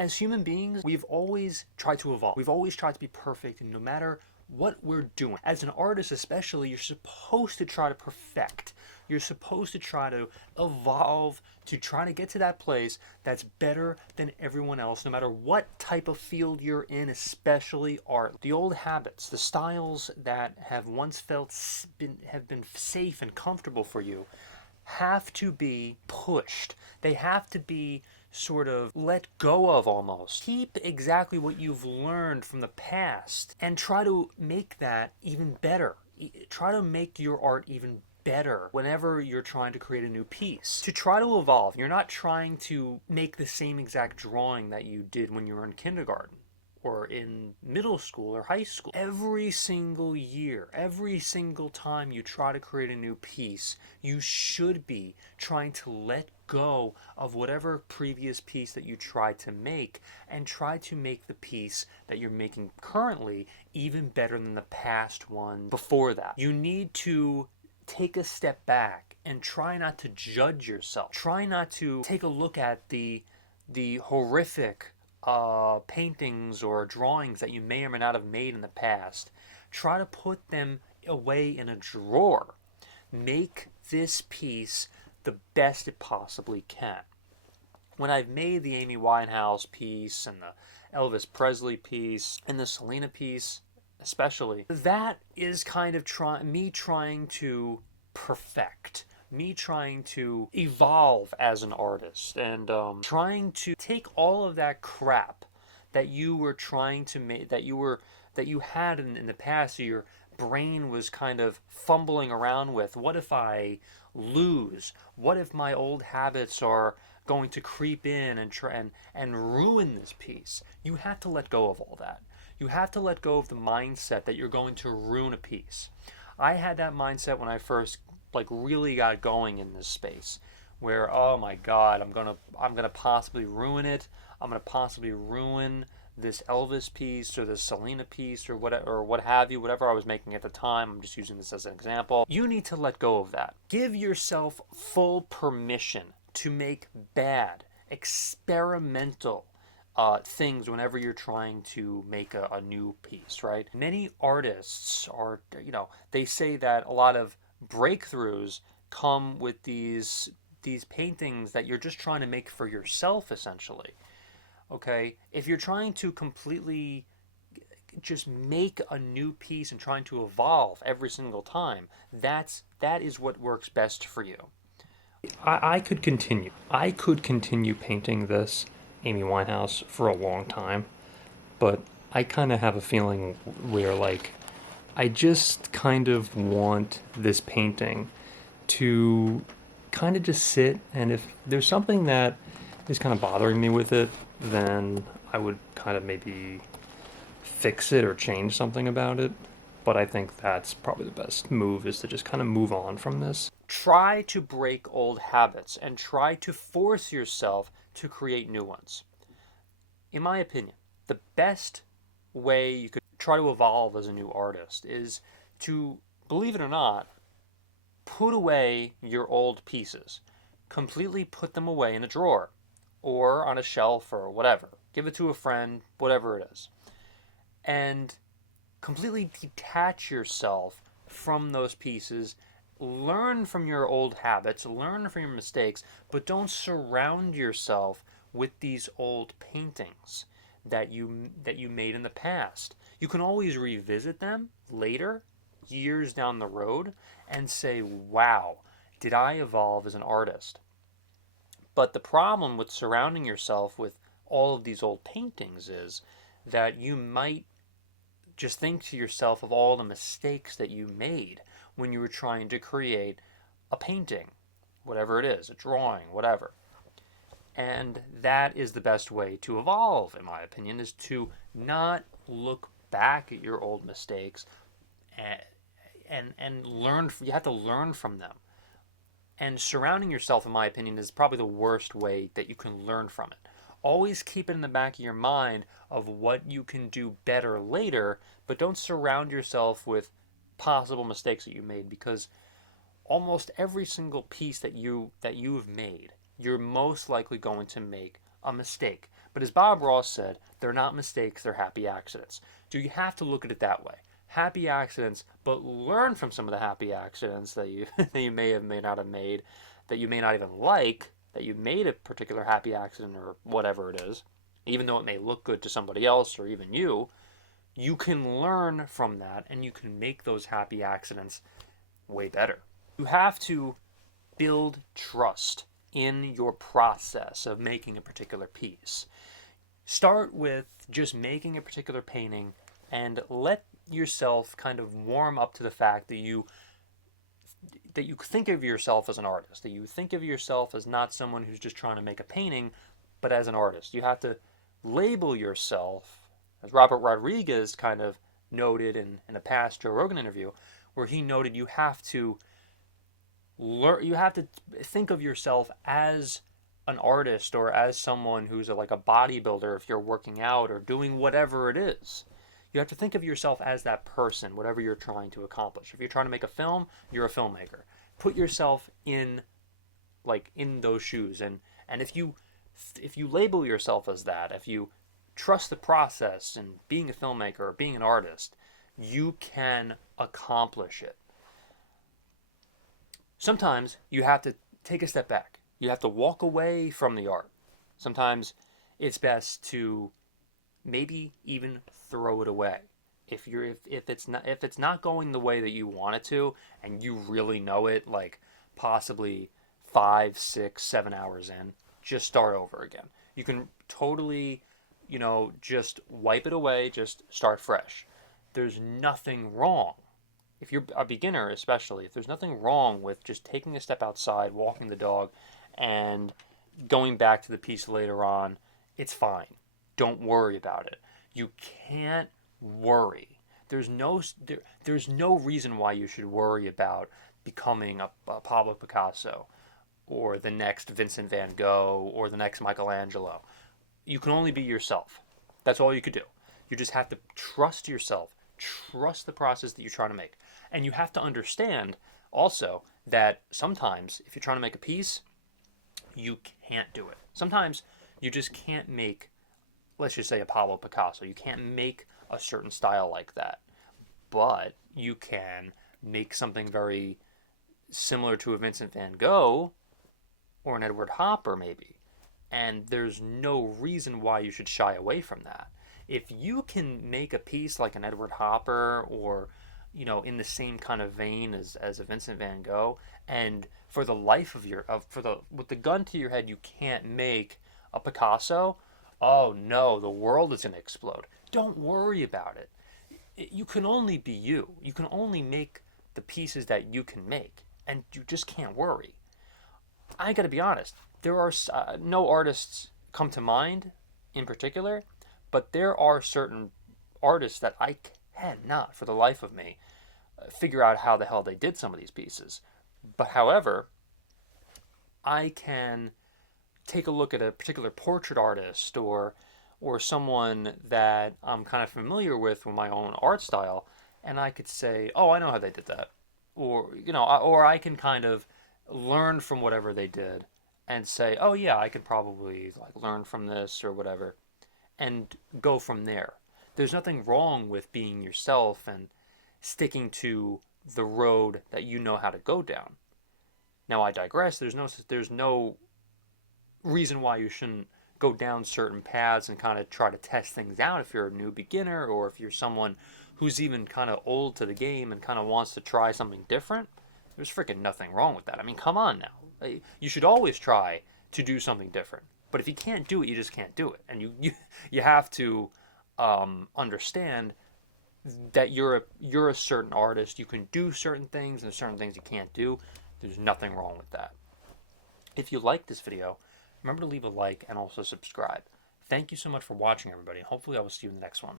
As human beings, we've always tried to evolve. We've always tried to be perfect, and no matter what we're doing, as an artist especially, you're supposed to try to perfect. You're supposed to try to evolve, to try to get to that place that's better than everyone else, no matter what type of field you're in, especially art. The old habits, the styles that have once have been safe and comfortable for you, have to be pushed. They have to be sort of let go of almost. Keep exactly what you've learned from the past and try to make that even better. Try to make your art even better whenever you're trying to create a new piece. To try to evolve, you're not trying to make the same exact drawing that you did when you were in kindergarten or in middle school or high school. Every single year, every single time you try to create a new piece, you should be trying to let go of whatever previous piece that you tried to make and try to make the piece that you're making currently even better than the past one before that. You need to take a step back and try not to judge yourself. Try not to take a look at the horrific paintings or drawings that you may or may not have made in the past. Try to put them away in a drawer. Make this piece the best it possibly can. When I've made the Amy Winehouse piece and the Elvis Presley piece and the Selena piece especially, that is kind of me trying to perfect, me trying to evolve as an artist, and trying to take all of that crap that you were trying to make, that you had in the past, so your brain was kind of fumbling around with. What if I lose? What if my old habits are going to creep in and try and ruin this piece? You have to let go of all that. You have to let go of the mindset that you're going to ruin a piece. I had that mindset when I first really got going in this space, where, oh my god, I'm gonna possibly ruin it. I'm gonna possibly ruin this Elvis piece or this Selena piece or what have you, whatever I was making at the time. I'm just using this as an example. You need to let go of that. Give yourself full permission to make bad, experimental things whenever you're trying to make a new piece, right? Many artists are, they say that a lot of breakthroughs come with these paintings that you're just trying to make for yourself, essentially. Okay, if you're trying to completely just make a new piece and trying to evolve every single time, that is what works best for you. I could continue. I could continue painting this Amy Winehouse for a long time, but I kind of have a feeling where, I just kind of want this painting to kind of just sit, and if there's something that is kind of bothering me with it, then I would kind of maybe fix it or change something about it. But I think that's probably the best move, is to just kind of move on from this. Try to break old habits and try to force yourself to create new ones. In my opinion, the best way you could try to evolve as a new artist is to, believe it or not, put away your old pieces. Completely put them away in a drawer or on a shelf or whatever. Give it to a friend, whatever it is. And completely detach yourself from those pieces. Learn from your old habits, learn from your mistakes, but don't surround yourself with these old paintings that you made in the past. You can always revisit them later, years down the road, and say, wow, did I evolve as an artist? But the problem with surrounding yourself with all of these old paintings is that you might just think to yourself of all the mistakes that you made when you were trying to create a painting, whatever it is, a drawing, whatever. And that is the best way to evolve, in my opinion, is to not look back at your old mistakes and learn. You have to learn from them. And surrounding yourself, in my opinion, is probably the worst way that you can learn from it. Always keep it in the back of your mind of what you can do better later, but don't surround yourself with possible mistakes that you made, because almost every single piece that you've made, you're most likely going to make a mistake. But as Bob Ross said, they're not mistakes, they're happy accidents. So you have to look at it that way. Happy accidents, but learn from some of the happy accidents that you that you may not have made, that you may not even like, that you made a particular happy accident or whatever it is, even though it may look good to somebody else or even you can learn from that and you can make those happy accidents way better. You have to build trust in your process of making a particular piece. Start with just making a particular painting and let yourself kind of warm up to the fact that you think of yourself as an artist, that you think of yourself as not someone who's just trying to make a painting, but as an artist. You have to label yourself, as Robert Rodriguez kind of noted in a past Joe Rogan interview, where he noted you have to think of yourself as an artist or as someone who's like a bodybuilder if you're working out or doing whatever it is. You have to think of yourself as that person, whatever you're trying to accomplish. If you're trying to make a film, you're a filmmaker. Put yourself in those shoes, and if you label yourself as that, if you trust the process and being a filmmaker or being an artist, you can accomplish it. Sometimes you have to take a step back. You have to walk away from the art. Sometimes it's best to maybe even throw it away. If it's not going the way that you want it to, and you really know it, like possibly 5, 6, 7 hours in, just start over again. You can totally, just wipe it away, just start fresh. There's nothing wrong. If you're a beginner especially, if there's nothing wrong with just taking a step outside, walking the dog, and going back to the piece later on, it's fine. Don't worry about it. You can't worry. There's no reason why you should worry about becoming a Pablo Picasso or the next Vincent van Gogh or the next Michelangelo. You can only be yourself. That's all you could do. You just have to trust yourself. Trust the process that you're trying to make. And you have to understand also that sometimes if you're trying to make a piece, you can't do it. Sometimes you just can't make, let's just say, a Pablo Picasso. You can't make a certain style like that. But you can make something very similar to a Vincent van Gogh or an Edward Hopper maybe. And there's no reason why you should shy away from that. If you can make a piece like an Edward Hopper or, in the same kind of vein as a Vincent van Gogh, and for the life of with the gun to your head, you can't make a Picasso, oh no, the world is going to explode. Don't worry about it. You can only be you. You can only make the pieces that you can make, and you just can't worry. I got to be honest. There are no artists come to mind in particular, but there are certain artists that I cannot, for the life of me, figure out how the hell they did some of these pieces. But however, I can take a look at a particular portrait artist or someone that I'm kind of familiar with my own art style, and I could say, oh, I know how they did that. Or I can kind of learn from whatever they did and say, oh yeah, I could probably learn from this or whatever, and go from there. There's nothing wrong with being yourself and sticking to the road that you know how to go down. Now I digress. There's no reason why you shouldn't go down certain paths and kind of try to test things out if you're a new beginner or if you're someone who's even kind of old to the game and kind of wants to try something different. There's freaking nothing wrong with that. I mean, come on now. You should always try to do something different. But if you can't do it, you just can't do it. And you have to understand that you're a certain artist. You can do certain things and certain things you can't do. There's nothing wrong with that. If you like this video, remember to leave a like and also subscribe. Thank you so much for watching, everybody. Hopefully I will see you in the next one.